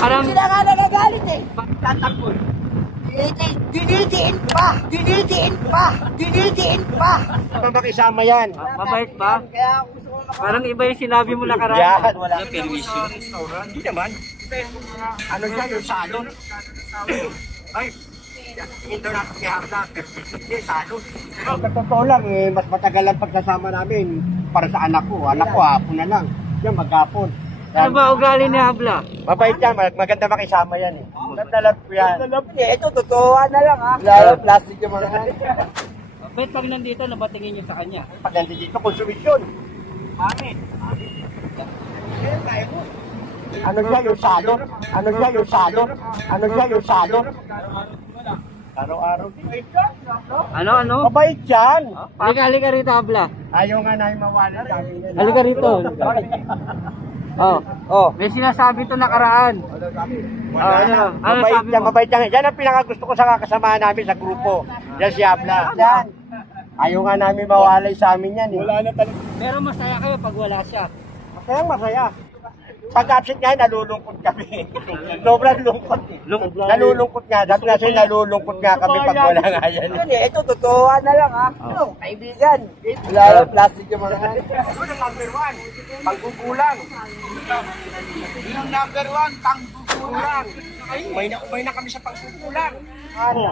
Parang... Sila nga nagagalit eh. Tatakbo. Dinidiin pa. Makisama yan. Mabait ba? Kaya gusto ko Parang iba yung sinabi mo nakaraan. Yan, wala. Permission. Hindi naman. Ano siya yung salon? Ay, hindi natin kaya na. Hindi, salon. Sa totoo lang, mas matagal ang pagsasama namin para sa anak ko. Anak ko, hapon na lang. Yan, maghapon. Ano ba ugali ni Habla? Mabait yan, maganda makisama yan eh. Nalap ko yan. ito, totoo na lang ha. Lalo, plastic yung mga Ba't pag nandito, nabatingin nyo sa kanya? Pag nandito, konsumisyon. Amin. Ano siya yung salon? Araw-araw. Ano? Mabait yan. Halika rito, Habla. Ayaw nga na yung mawala. Halika rito. May sinasabi to nakaraan. Ano sabi mo? Mabait yan. Yan ang pinakagusto ko sa kakasamahan namin sa grupo. Yan si Habla. Yan. Ayaw nga namin mawalay sa amin yan eh. Wala na talaga. Pero masaya kayo pag wala siya. Masaya. Pag absent nga, nalulungkot kami. Sobrang lungkot eh. Nalulungkot nga. Sabi nga sa'yo, nalulungkot nga kami pag wala nga yan. Ito, totoo na lang ha. Kaibigan. Lalo, plastic yung mga Ito yung number 1, panggugulang. Yung number 1, panggugulang. Umay na kami sa panggugulang.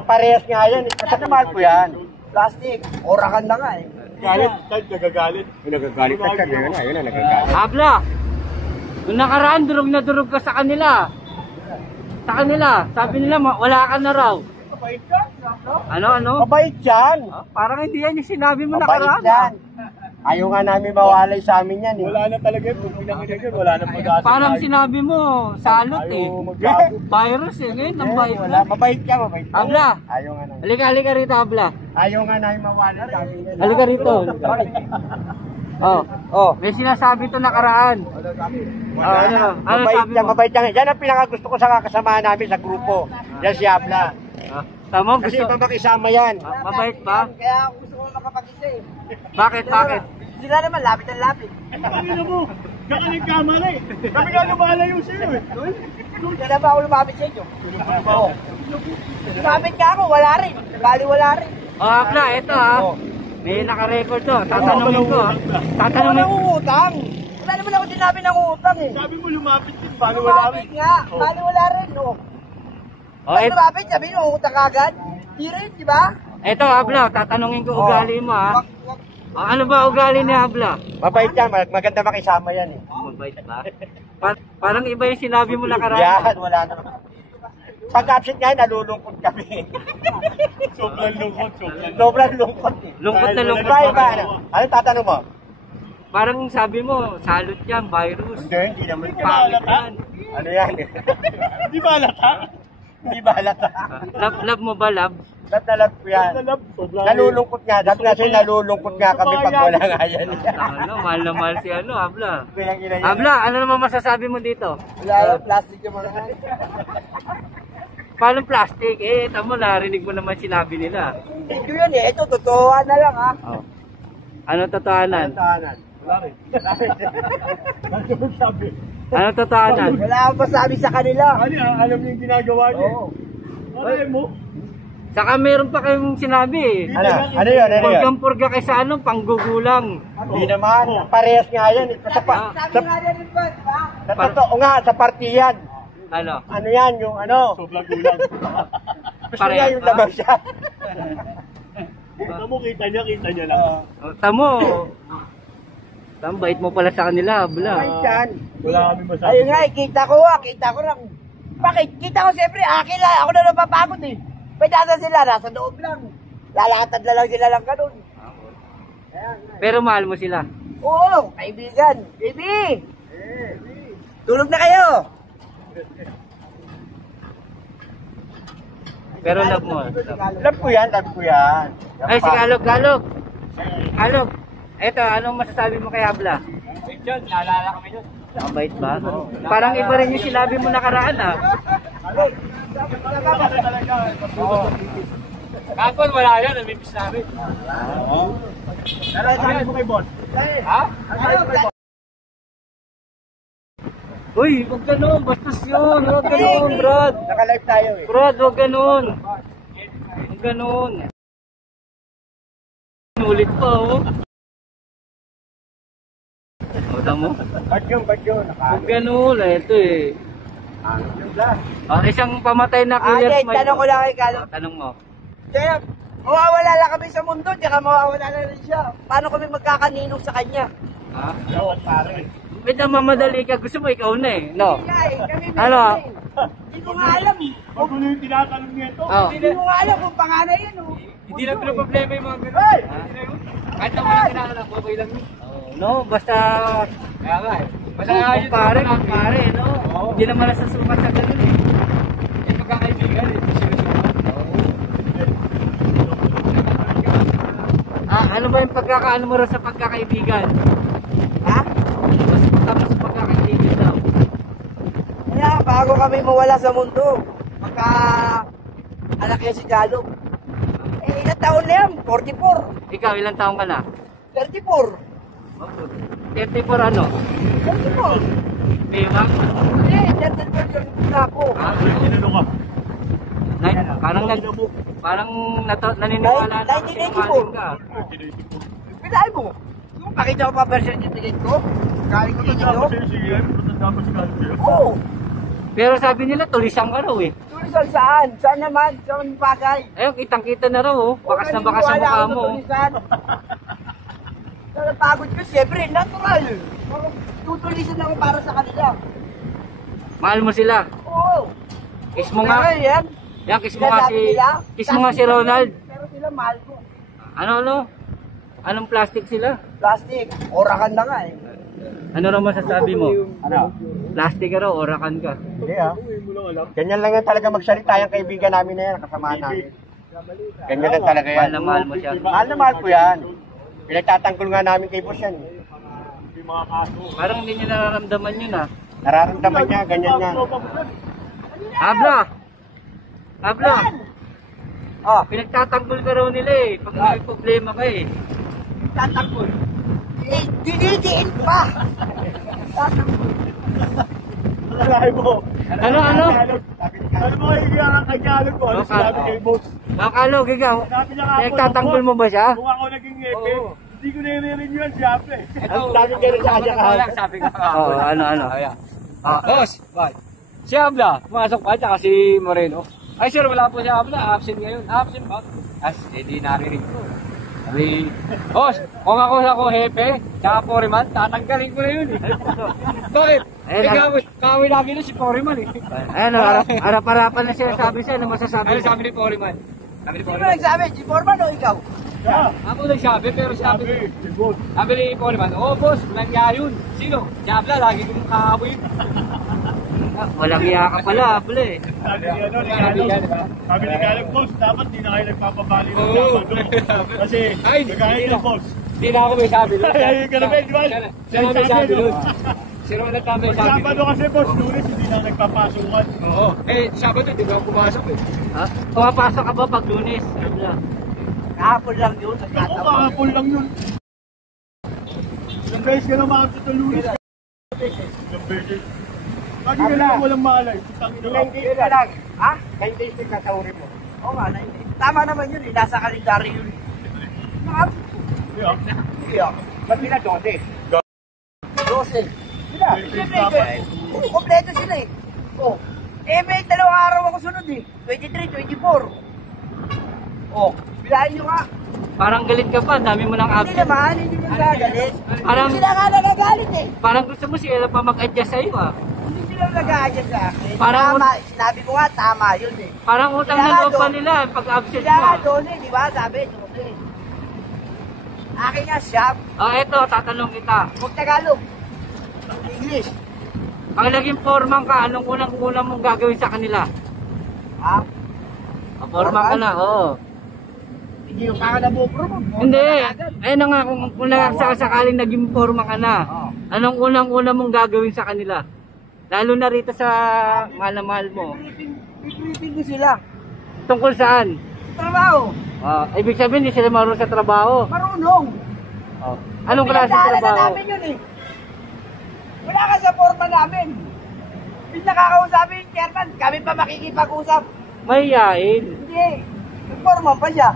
Parehas nga yan. Basta mahal ko yan. plastic. Orakan na nga eh. Galit, nagagalit. Nagagalit ka siya, yun na nagagalit. Habla, nung nakaraan, durog na durog ka sa kanila. Sabi nila, wala ka na raw. Mabait yan. Ano? Mabait yan. Parang hindi yan yung sinabi mo Mabait nakaraan. yan. Ayaw nga namin mawalay sa amin yan eh. Wala na talaga yun. Kung pinanginig yun, wala na pag-asa. Parang sinabi mo, salot eh. Ayaw magbago. Virus eh, ngayon, ang bait Wala, mo. mabait ka. Habla, Ayaw nga namin. halika rito, Habla. Ayaw nga namin mawalay sa amin yan. Halika rito. May sinasabi to nakaraan. Ano sabi mo? Mabait yan. Yan ang pinakagusto ko sa kakasamahan namin sa grupo. Yan si Habla. Tama, Kasi gusto. ibang makisama yan. Mabait ba? Kaya gusto ko makapag-isa eh. Bakit? Sila naman, lapit ang lapit. Ano mo? Saka nagkamali. Kami nga lumalayo sa'yo eh. Kaya na ba ako lumapit sa inyo? Oo. Lumapit ka ako, wala rin. Bali wala rin. Habla, ito ha. May naka-record to. Tatanungin ko ha. Ako nang uutang. Wala naman ako sinabi ng uutang eh. Sabi mo lumapit din. Paano wala Lumapit nga, bali wala rin. Oh. Oh, Lumapit, sabi nyo, uutang agad. Di rin, di ba? ito Habla, tatanungin ko ugali mo ha. Ano ba ugali ni Habla? Mabait yan. Maganda makisama yan eh. Mabait ba? Parang iba yung sinabi mo nakaraan. Yan, wala na. Pag absent nga, nalulungkot kami. Sobrang lungkot. Sobrang lungkot eh. Lungkot na lungkot. Ba? Ano tatanong mo? Parang sabi mo, salot yan, virus. Hindi naman. Pangit yan. Ano yan? Di ba halata? Hindi ba halata? Love mo ba, love? Love na love ko yan. Nalulungkot nga. Sabi nga sa'yo, nalulungkot nga kami pag wala nga yan. Mahal na mahal si Habla. Kaya ina yan. Habla, ano naman masasabi mo dito? Wala, plastic yung mga Paano plastic? Tamo, narinig mo naman sinabi nila. Ito yun eh, ito, totoo na lang ha. Ano totohanan? Tahanan. Wala rin. Ano sabi? Ano totohanan? Wala akong masabi sa kanila. Alam niyo yung ginagawa niyo. Alam mo? Saka meron pa kayong sinabi eh. Ano yun? Purgang-purga kay sa ano, panggugulang. Hindi naman. Parehas nga yan. Sabi nga na rin ba, di ba? Sa totoo nga, sa partiyan. Ano? Ano yan? Yung ano? Sobrang gulang. Gusto niya yung lamang siya. Kita niya lang. Tamo. Bait mo pala sa kanila, Habla. Ay, yan. Wala kami masabi. Ayun nga, kita ko lang. Bakit? Kita ko siyempre, akin lang, ako na napapagod eh. Pwede nasa sila, nasa loob lang. Lalakatad na lang sila lang ganun. Pero mahal mo sila. Oo, kaibigan. Baby! Tulog na kayo! Pero love mo. Love ko yan. Ay, si Kalog. Eto, anong masasabi mo kay Habla? Diyan, naalala kami doon. Mabait ba? Parang iba rin yung sinabi mo nakaraan ah. Kapon wala yan, namimiss namin. Sabi mo kay boss. Ha? Uy, huwag ganun. Bastos yun. Huwag ganun, Brad. Naka-live tayo eh. Brad, huwag ganun. Huwag ganun. Ulit pa, oh. Oda mo? Ba't yun? Huwag ganun. Ito eh. Yung glass. Isang pamatay na killer Ate, smile. tanong ko lang kay Kalo. Tanong mo. Kaya, mawawala lang kami sa mundo, tsaka mawawala na rin siya. Paano kami magkakaninong sa kanya? Ha? Gawat pare. Ba't na mamadali ka? Gusto mo ikaw na eh. No? Hindi nga eh, kami Ano? Hindi ko nga alam. Pag ano yung tinatanong niya ito? Oh. Hindi ko nga alam kung panganay yan oh. Hindi lang problema yung mga ganun. Hey! Kahit na wala kinakanak, babay lang yun. No, basta... Kaya nga eh. Basta ayun pare, pare, no? Hindi naman nasasumat sa ganun eh. Eh, magkakaibigan eh. Ano ba yung pagkakaano mo rin sa pagkakaibigan? Ha? Mas matapos sa pagkakaibigan daw. Kaya bago kami mawala sa mundo, magka anak yan si Galog. Eh, ilang taon na yan? 44. Ikaw, ilang taong ka na? 34. 34 ano? 34. Bewang? Eh, 34 yung na ako. Ano ka? Parang naniniwala na kasi 1984. kumaling ka. Pinay mo. Yung pakita ko pa version yung ticket ko. Galing ko Matanda dito. pa sa'yo si Ian? Matanda pa si Carlos sa'yo? Oo. Pero sabi nila, tulisang ka raw eh. Tulisan saan? Saan naman? Saan bagay? Ayun, kitang-kita na raw oh. Bakas na bakas sa Wala mukha ako mo. sa tulisan. Napagod ko, siyempre, natural. Tutulisan ako para sa kanila. Mahal mo sila. Oo. Kiss mo nga. Pero yan, Yan, kiss mo nga si Ronald. Pero sila mahal ko. Ano? Anong plastic sila? Plastic, orakan na nga eh. Ano raw masasabi mo? Ano? Plastic ka raw, orakan ka. Hindi ah. Ganyan lang yan talaga magsalita yung kaibigan namin na yan, kasamahan namin. Ganyan lang talaga yan. Mahal na mahal mo siya. Mahal na mahal ko yan. Pinagtatanggol nga namin kay boss yan. Yung mga kaso. Parang hindi niya nararamdaman yun ah. Nararamdaman niya, ganyan yan. Habla! Oh, Pinagtatanggol ka raw nila eh. Pag may problema ka eh. tatakbo. Eh, dinidiin pa. Tatakbo. Alay mo. Ano? Ano mo kailangan kay Galog mo? Ano sinabi kay boss? Makalo, gigaw. Sabi niya nga po, Pinagtatanggol mo ba siya? Kung ako naging epe, hindi ko nire-renew yan siya eh. Ang dami ganun sa kanya kahapon. Sabi ka ano? Ayan. Boss, si Habla, pumasok pa, tsaka si Moreno. Ay sir, wala po si Habla, absent ngayon. Absent ba? Hindi narinig ko. Sabi, boss, kung ako hepe, tsaka Foreman, tatanggalin ko na yun eh. Bakit? Kawin lagi na si Foreman eh. Harap-harapan na siya sabi siya, ano masasabi? Ano sabi ni Foreman? Sino nagsabi? Si Forman o ikaw? Ako nagsabi, pero sabi ni Foreman, boss, nangyari yun. Sino? Si Habla, lagi kong kahaboy. Walang iya ka pala, Habla eh. Sabi ni Galog, boss, dapat di na kayo nagpapabali ng Sabado. Kasi, nagkahit na boss. Hindi na ako may sabi doon. Ay, ganun, di ba? Siya na may sabi doon. Si Ronald na may Pag sabi Sabado kasi boss, Lunes hindi na nagpapasukan. Oo. Sabado, di ba ako pumasok eh. Ha? Pumapasok ka ba pag Lunes? Habla. Kahapon lang yun. Ako, Nagkataon. kahapon lang yun. Ilang beses ka na makapit sa Lunes. Ilang beses. Lagi ka lang walang malay. Ilang days ka lang. Ha? 9 days ka sa uri mo. Oo nga, tama naman yun eh. Nasa kalendaryo yun. Yeah. Ba't nila 12? 12. Sila. Dapat. Kompleto sila eh. Oh. Eh, may dalawang araw ako sunod eh. 23, 24. Oh. Bilahin nyo nga. Parang galit ka pa, dami mo ng Hindi absent. naman, hindi naman nagagalit. Parang- Sila nga nagagalit eh. Parang gusto mo sila pa mag-adjust sa'yo ah. Hindi sila nag-a-adjust sa akin. Parang- Tama, sinabi ko nga, tama yun eh. Parang utang na loob pa nila pag absent Sila nga, mo. 12, di ba? Sabi, 12. Akin nga, shop. Eto, tatanong kita. Huwag Tagalog. English. Pag naging foreman ka, anong unang-una mong gagawin sa kanila? Ha? Foreman ka na, oo. Hindi yung kaka na bupromote. Hindi. Ayun na nga, kung sakaling naging foreman ka na, Oo. anong unang-una mong gagawin sa kanila? Lalo na rito sa mahal na mahal mo. Pipilitin ko sila. Tungkol saan? Trabaho. Ibig sabihin, hindi sila marunong sa trabaho. Marunong. Anong klase ng Pinagdaanan na trabaho? namin yun eh. Wala ka sa forma namin. Hindi nakakausapin yung chairman. Kami pa makikipag-usap. Mahihain. Hindi. Informan pa siya.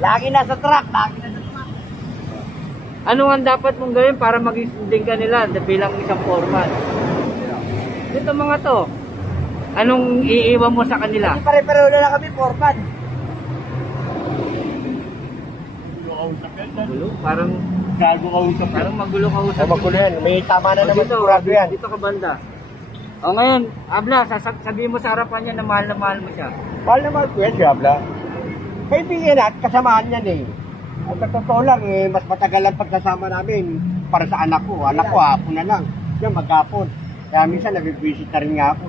Lagi nasa truck. Lagi nasa truck. Ano ang dapat mong gawin para mag-isundin ka nila bilang isang foreman? Ito mga to. Anong iiwan mo sa kanila? Hindi pare-pareho na lang kami, forman. Magulo? Parang Gago ka usap. parang magulo ka usap. Magulo yan. May tama na O, naman dito, sigurado yan. dito ka banda. O ngayon, Abla, sabihin mo sa harapan niya na mahal mo siya. Mahal naman ko yan, Diabla. Kaibigan at kasamaan yan eh. At sa totoo lang eh, mas matagal ang pagkasama namin para sa anak ko. Anak ko, hapon na lang. Yan, maghapon. Kaya minsan nabibisit na rin nga ako.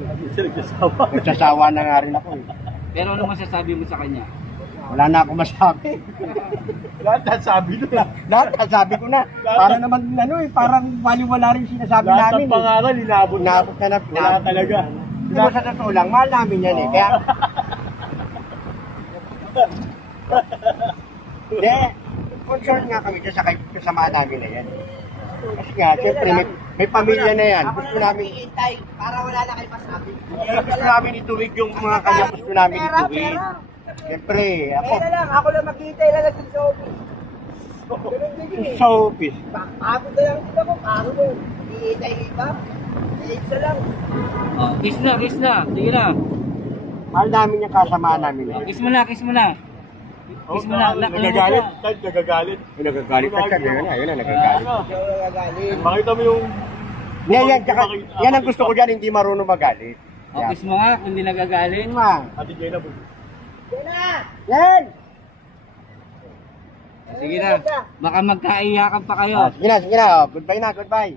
Nagsasawa na nga rin ako eh. Pero ano masasabi mo sa kanya? Wala na ako masabi. Lahat sabi doon. Lahat, sabi ko na. Para naman, ano eh, parang wali-wala rin sinasabi Lahat namin ng pangaral, inabot na. Inabot na na. Wala talaga. Pero sa totoo lang, mahal namin yan eh. Kaya, hindi, concern nga kami dyan sa kasamaan namin na yan. Kasi nga, siyempre, may pamilya na yan. Ako Gusto na lang namin, hihintay para wala na kayo masabi. gusto namin ituwid yung mga kanya gusto namin ituwid. Siyempre, ako, Kaya na lang, ako lang maghihintay lang sa office. Ganun din eh. so peace. Pagod na lang sila ko, pagod na. Hihintay iba. Isa lang. O, kiss na. Sige na. Mahal namin yung kasamaan namin na yan. Kiss mo na. Kiss mo na. Nagagalit. Kahit nagagalit. Yung nagagalit ka siya, yun na, nagagalit. Hindi ako nagagalit. Makita mo yung... Yan, tsaka, yan ang gusto ko dyan, hindi marunong magalit. O, kiss mo nga kung hindi nagagalit. Yan nga. Ate Jenna po. Yan na! Yan! Sige na. Baka magkaiyakan pa kayo. Sige na, sige na. Goodbye na, goodbye.